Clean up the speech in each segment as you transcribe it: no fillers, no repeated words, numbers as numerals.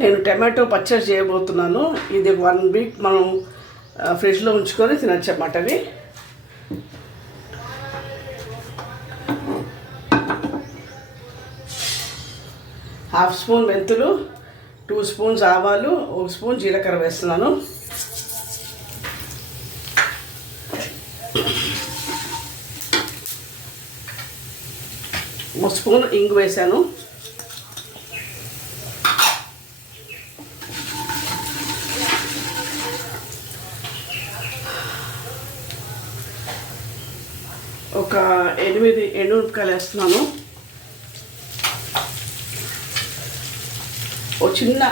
నేను టమాటో పచ్చడి చేయబోతున్నాను. ఇది 1 వీక్ మనం ఫ్రిడ్జ్లో ఉంచుకొని తినచ్చు అన్నమాట. అవి ½ స్పూన్ మెంతులు, 2 స్పూన్స్ ఆవాలు, 1 స్పూన్ జీలకర్ర వేస్తున్నాను. ఒక స్పూన్ ఇంగు వేసాను. ఒక 8 ఎండుమిరపకాయలు వేస్తున్నాను. ఒక చిన్న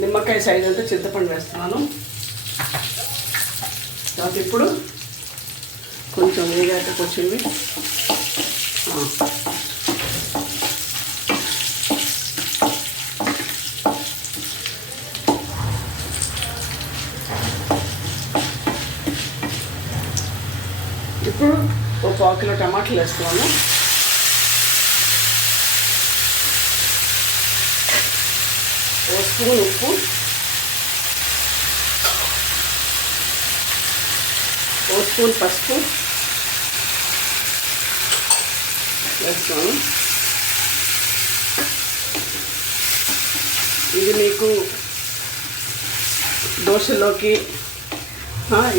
నిమ్మకాయ సైజ్ అంతా చింతపండు వేస్తున్నాను. తర్వాత ఇప్పుడు కొంచెం వేగాక వచ్చింది ఇప్పుడు ఒక 1 కిలో టమాటాలు వేస్తున్నాను. ఒక స్పూన్ ఉప్పు, ఒక స్పూన్ పసుపు వేస్తాను. ఇది మీకు దోశలోకి,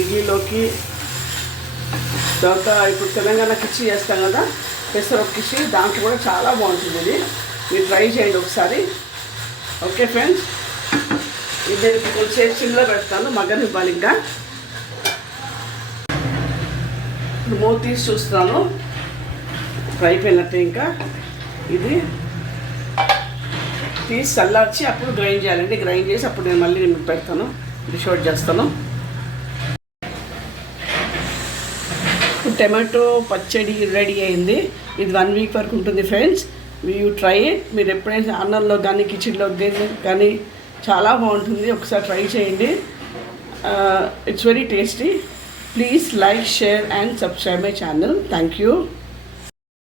ఇడ్లీలోకి, తర్వాత ఇప్పుడు తెలంగాణ కిచ్చి చేస్తాం కదా, పెసరపప్పు కిచ్చి, దాంట్లో కూడా చాలా బాగుంటుంది. ఇది మీరు ట్రై చేయండి ఒకసారి. ఓకే ఫ్రెండ్స్, ఇది కొంచెం సిమ్లో పెడతాను, మగ్గనివ్వాలి. ఇంకా మూత తీసి చూస్తున్నాను, ఫ్రై అయిపోయినట్టే. ఇంకా ఇది తీసి చల్లార్చి అప్పుడు గ్రైండ్ చేయాలండి. గ్రైండ్ చేసి అప్పుడు నేను మళ్ళీ మీకు పెడతాను, డిష్ అవుట్ చేస్తాను. టమాటో పచ్చడి రెడీ అయింది. ఇది 1 వీక్ వరకు ఉంటుంది ఫ్రెండ్స్. You try it. మీరు ఎప్పుడైనా అన్నంలో కానీ కిచెన్లో కానీ చాలా బాగుంటుంది. ఒకసారి ట్రై చేయండి. It's very tasty. Please like, share and subscribe my channel. Thank you.